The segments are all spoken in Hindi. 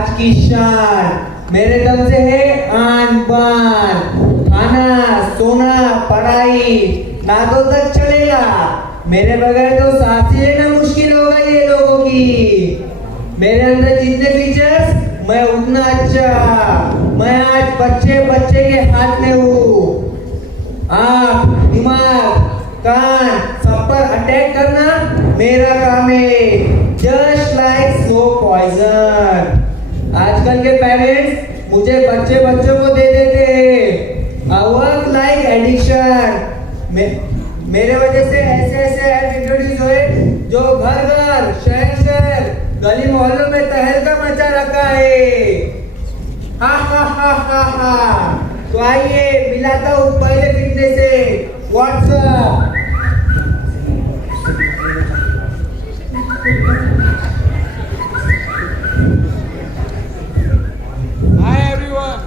आज की शान। मेरे दम से है आन बान, खाना सोना पढ़ाई ना तो तक चलेगा, मेरे बगैर तो सांस ही लेना मुश्किल होगा ये लोगों की। मेरे अंदर जितने फीचर्स मैं उतना अच्छा, मैं आज बच्चे बच्चे के हाथ में हूँ। आँख दिमाग कान सब पर अटैक करना मेरा काम है, जस्ट लाइक स्लो पॉइजन। आजकल के पेरेंट्स मुझे बच्चों को दे देते हैं, आई वर्क लाइक एडिक्शन। मेरे वजह से ऐसे ऐड इंट्रोड्यूस हुए जो घर घर शहर गली मोहल्लों में तहलका मचा रखा है। हा हा हा हा हा। तो आइए मिलाता हूँ पहले फिटनेस से WhatsApp. Hi everyone.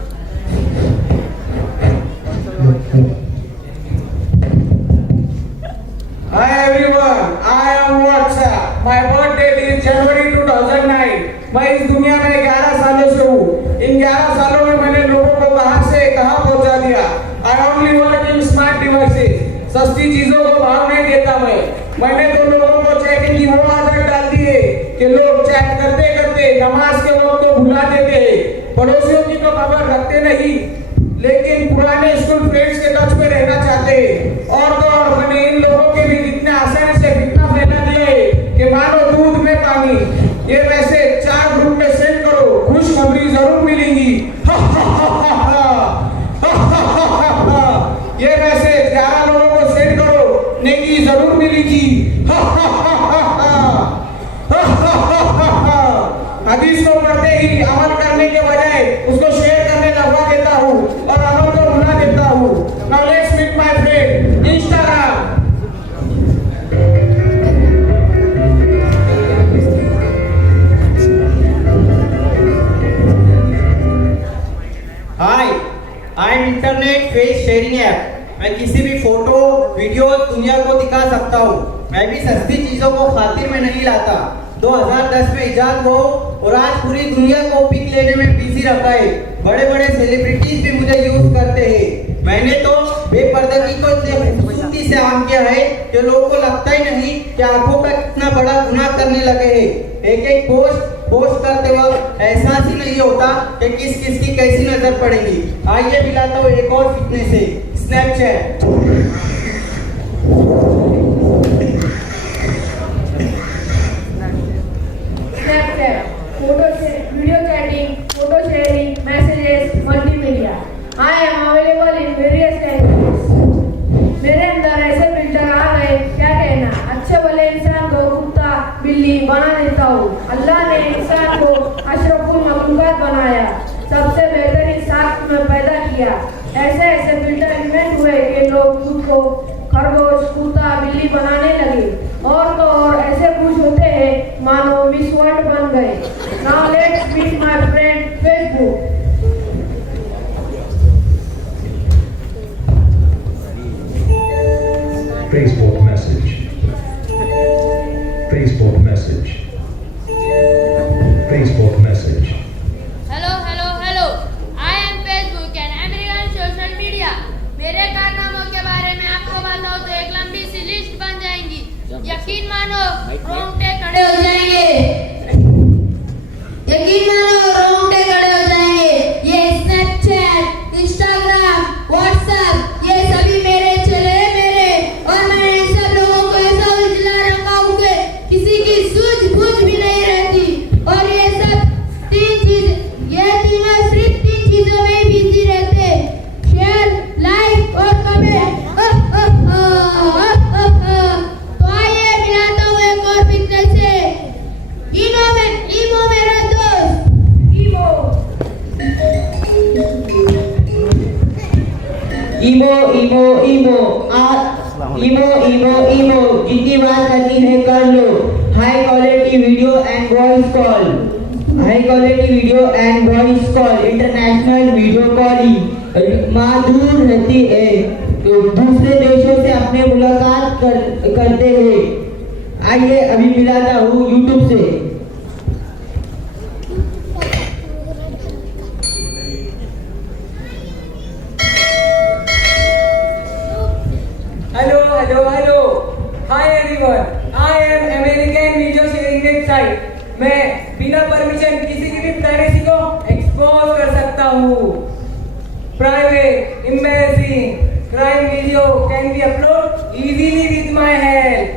Hi everyone. I am WhatsApp. My birth date is January 2009. मैं इस दुनिया में 11 सालों से हूँ। इन 11 सालों में मैंने लोगों को कहां से कहां पहुंचा दिया। I only work in smart devices. सस्ती चीजों को भाव नहीं देता मैंने तो लोगों को चैटिंग की वो आदत डाल दी है कि लोग चैट करते करते नमाज के वक्त को भुला देते हैं। पड़ोसियों की तो खबर रखते नहीं, लेकिन पुराने स्कूल फ्रेंड्स के टच में रहना चाहते हैं। और तो और मैंने इन लोगों के लिए इतने आसानी से फितना फैला दिया है कि मानो दूध में पानी। ये मैसेज 4 ग्रुप में सेंड करो, खुशखबरी जरूर मिलेगी। ये मैसेज 11 लोगों को सेंड करो, नेकी जरूर मिलेगी। हदीस को पढ़ते ही अमल करने के बजाय उसको शेयर करने लगवा देता हूँ और अमल को भुला देता हूँ। Now let's meet my friend Instagram. Hi, I am internet face sharing app. मैं किसी भी फोटो वीडियो दुनिया को दिखा सकता हूँ। मैं भी सस्ती चीजों को खातिर में नहीं लाता। 2010 में इजाद हुआ और आज पूरी दुनिया को पिक लेने में बिजी रखा है। बड़े बड़े सेलिब्रिटीज भी मुझे यूज करते हैं। मैंने तो बेपर्दगी को इतने खूबसूरती से आम किया है कि लोगों को लगता ही नहीं कि आंखों का कितना बड़ा गुनाह करने लगे हैं। एक एक पोस्ट करते वक्त एहसास ही नहीं होता कि किस की कैसी नजर पड़ेगी। आइए मिलाता हूँ एक और फिटनेस से Snapchat. video chatting, photo sharing, messages, multimedia. I am available in various languages. मेरे अंदर ऐसे फिल्टर आ गए क्या कहना। अच्छे भले इंसान को कुत्ता बिल्ली बना देता हूँ। अल्लाह ने इंसान को अशरफुल मखलूकात बनाया, सबसे बेहतरीन साख में पैदा किया। ऐसे ऐसे फिल्टर इन्वेंट हुए कि लोग खुद को खरगोश कुत्ता बिल्ली बनाने लगे और तो और ऐसे खुश होते हैं मानो मिस वर्ल्ड बन गए। Now let's meet my friend Facebook. Facebook message. Facebook message. Facebook message. Hello. I am Facebook and American social media. मेरे कारनामों के बारे में आपको बताओ तो एक लंबी सी लिस्ट बन जाएंगी। यकीन मानो रोंगटे खड़े हो जाएंगे। ये स्नैपचैट, इंस्टाग्राम, व्हाट्सएप ये सभी मेरे चले और मैंने इन सब लोगों को ऐसा उजला रखा हूँ कि किसी की सूझबूझ भी नहीं रहती। और ये सब तीनों सिर्फ 3 चीजों में ही बिजी रहते, शेयर लाइक और कमेंट। तो आइए मिलाता हूँ एक और फिटनेस से ईमो मेरा दोस्त ईमो जितनी बात करनी है कर लो। High quality video and voice call international video calling. माँ दूर रहती है तो दूसरे देशों से अपने मुलाकात करते हैं। आइए अभी मिलाता हूँ यूट्यूब से। Hi everyone, I am American video sharing website. मैं बिना परमिशन किसी की भी प्राइवेसी को एक्सपोज कर सकता हूँ। Private, embarrassing, crime video can be upload easily with my help.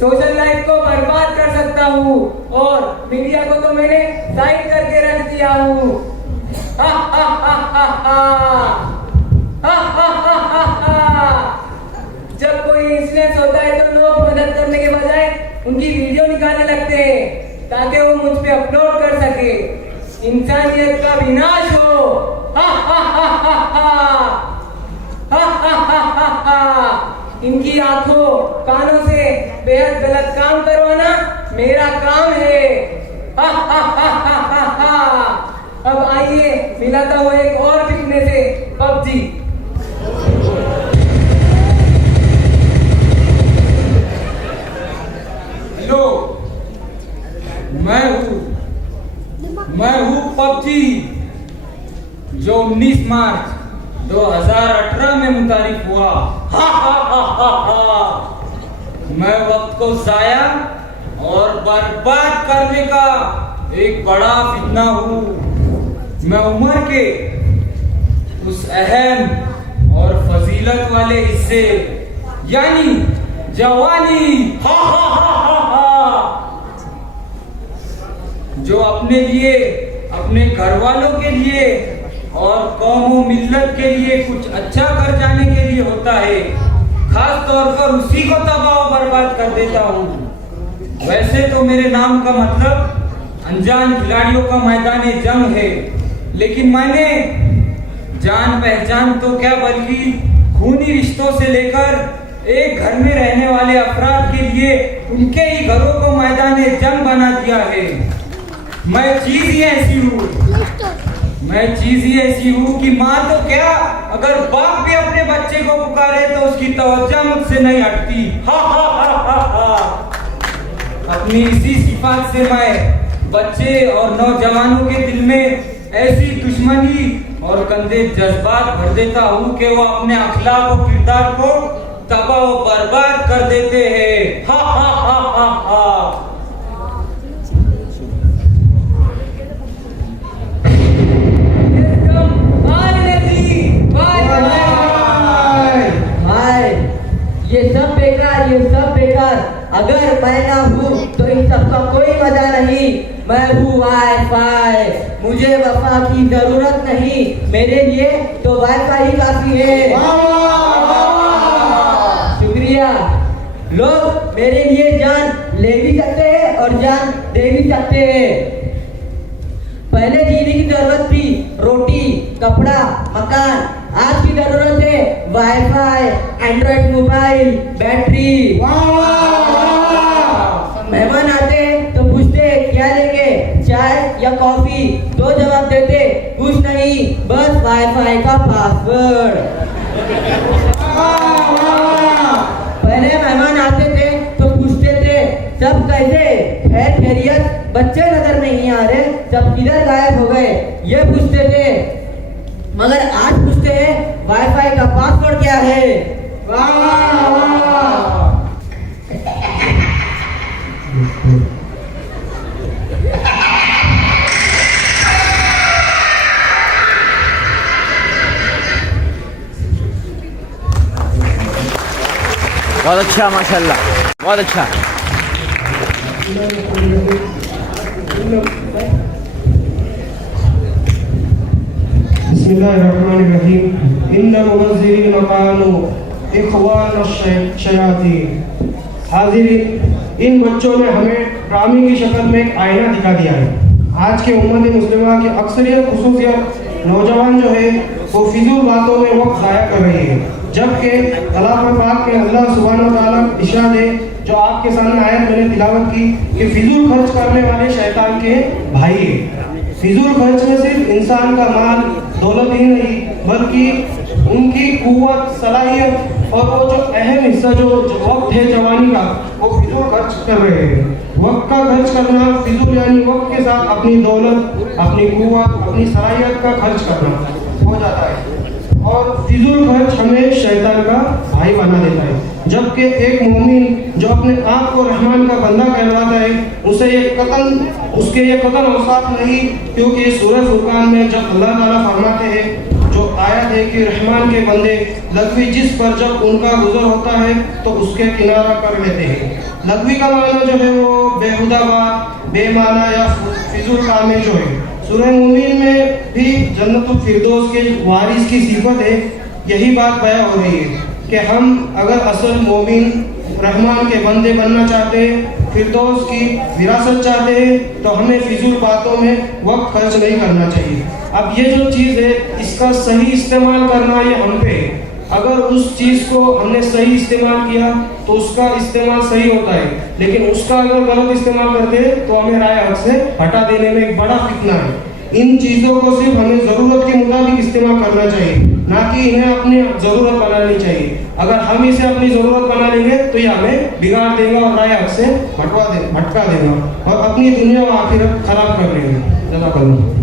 Social life को बर्बाद कर सकता हूँ और मीडिया को तो मैंने साइड करके रख दिया हूँ। हा हा हा हा हा। जब कोई इंसिडेंट होता है तो लोग मदद करने के बजाय उनकी वीडियो निकालने लगते हैं ताकि वो मुझ पे अपलोड कर सके। इंसानियत का विनाश हो। हा हा हा हा हा। हा हा हा हा हा। इनकी आंखों कानों से बेहद गलत काम करवाना मेरा काम है। हा हा हा हा हा हा। अब आइए मिलाता हुआ एक और फिटनेस है, पबजी। हेलो, मैं हूँ पबजी, जो 19 मार्च 2018 में मुतारिफ हुआ। हा हा हा हा हा। मैं वक्त को जाया और बर्बाद करने का एक बड़ा फितना हूँ। मैं उम्र के उस अहम और फजीलत वाले हिस्से यानी जवानी, हा हा हा हा हा, जो अपने लिए, अपने घर वालों के लिए और कौम मिल्लत के लिए कुछ अच्छा कर जाने के लिए होता है, खास तौर पर उसी को तबाह बर्बाद कर देता हूँ। वैसे तो मेरे नाम का मतलब अनजान खिलाड़ियों का मैदान जंग है, लेकिन मैंने जान पहचान तो क्या बल्कि खूनी रिश्तों से लेकर एक घर में रहने वाले अफराद के लिए उनके ही घरों को मैदान जंग बना दिया है। मैं चीज ही ऐसी हूँ कि माँ तो क्या, अगर बाप भी अपने बच्चे को पुकारे तो उसकी तवज्जो मुझसे नहीं हटती। हा हा हा हा हा। अपनी इसी सिफात से मैं बच्चे और नौजवानों के दिल में ऐसी दुश्मनी और गंदे जज्बात भर देता हूँ कि वो अपने अखलाक और किरदार को तबाह और बर्बाद कर देते हैं। हा हा हा हा हा। ये सब बेकार। अगर मैं ना हूँ तो इन सब का कोई मजा नहीं। मैं हूँ वाईफाई, मुझे वफा की जरूरत नहीं। मेरे लिए तो वाईफाई ही काफी है। शुक्रिया। लोग मेरे लिए जान ले भी सकते हैं और जान दे भी सकते हैं। पहले जीने की जरूरत थी रोटी, कपड़ा, मकान। आज की जरूरत है वाईफाई, एंड्रॉइड मोबाइल, बैटरी। मेहमान आते तो पूछते क्या लेंगे, चाय या कॉफी? दो जवाब देते, कुछ नहीं, बस वाईफाई का पासवर्ड। पहले मेहमान आते थे तो पूछते थे सब कैसे है, खैरियत? बच्चे नजर नहीं आ रहे, सब किधर गायब हो गए, ये पूछते थे। मगर आज पूछते हैं वाईफाई का पासवर्ड क्या है। बहुत अच्छा, माशाल्लाह, बहुत अच्छा। बिस्मिल्लाहिर्रहमानिर्रहीम। इन्नल मुनज़्ज़िरीन कानू इख़वान शयातीन। हाज़िरीन, इन बच्चों ने हमें ड्रामे की शक्ल में एक आईना दिखा दिया है। आज के उम्मत मुस्लिमा की अक्सरियत खुसूसियत नौजवान जो है वो फिजूल बातों में वक्त ज़ाया कर रही है, जबकि कलाम पाक में अल्लाह सुब्हानहू व तआला इरशाद है, जो आपके सामने आयत मैंने तिलावत की, कि फिजूल खर्च करने वाले शैतान के भाई है। फिजूल खर्च में सिर्फ इंसान का माल दौलत ही नहीं, बल्कि उनकी कुव्वत, सलाहियत और वो जो अहम हिस्सा जो वक्त है जवानी का, वो फिजूल खर्च कर रहे हैं। वक्त का खर्च करना, फिजूल यानी वक्त के साथ अपनी दौलत, अपनी कुव्वत, अपनी सलाहियत का खर्च करना हो जाता है। और फिजूल खर्च हमें शैतान का भाई बना देता है। जबकि एक मोमिन जो अपने आप को रहमान का बंदा कहलाता है उसके ये कतन औसाफ नहीं, क्योंकि सूरह फुरकान में जब अल्लाह ताला फरमाते हैं जो आयत है कि रहमान के बंदे लघवी जिस पर जब उनका गुजर होता है तो उसके किनारा कर लेते हैं। लघवी का माना जो है वो बेहुदा बात, बेमाना या फिजूल कामें जो है। सूरह मुमिन में भी जन्नतुल फिरदौस के वारिस की सिफत है। यही बात बयां हो रही है कि हम अगर असल मोमिन रहमान के बंदे बनना चाहते हैं, फिरदौस की विरासत चाहते हैं, तो हमें फिजूल बातों में वक्त खर्च नहीं करना चाहिए। अब ये जो चीज़ है इसका सही इस्तेमाल करना ये हम पे है। अगर उस चीज़ को हमने सही इस्तेमाल किया तो उसका इस्तेमाल सही होता है, लेकिन उसका अगर गलत इस्तेमाल करते हैं तो हमें राय हक से हटा देने में एक बड़ा फितना है। इन चीज़ों को सिर्फ हमें ज़रूरत के मुताबिक इस्तेमाल करना चाहिए, ना कि इन्हें अपनी ज़रूरत बनानी चाहिए। अगर हम इसे अपनी ज़रूरत बना लेंगे तो ये हमें बिगाड़ देगा और राय हक से भटका देगा और अपनी दुनिया व आखिरत खराब कर लेंगे। जज़ाकल्लाह।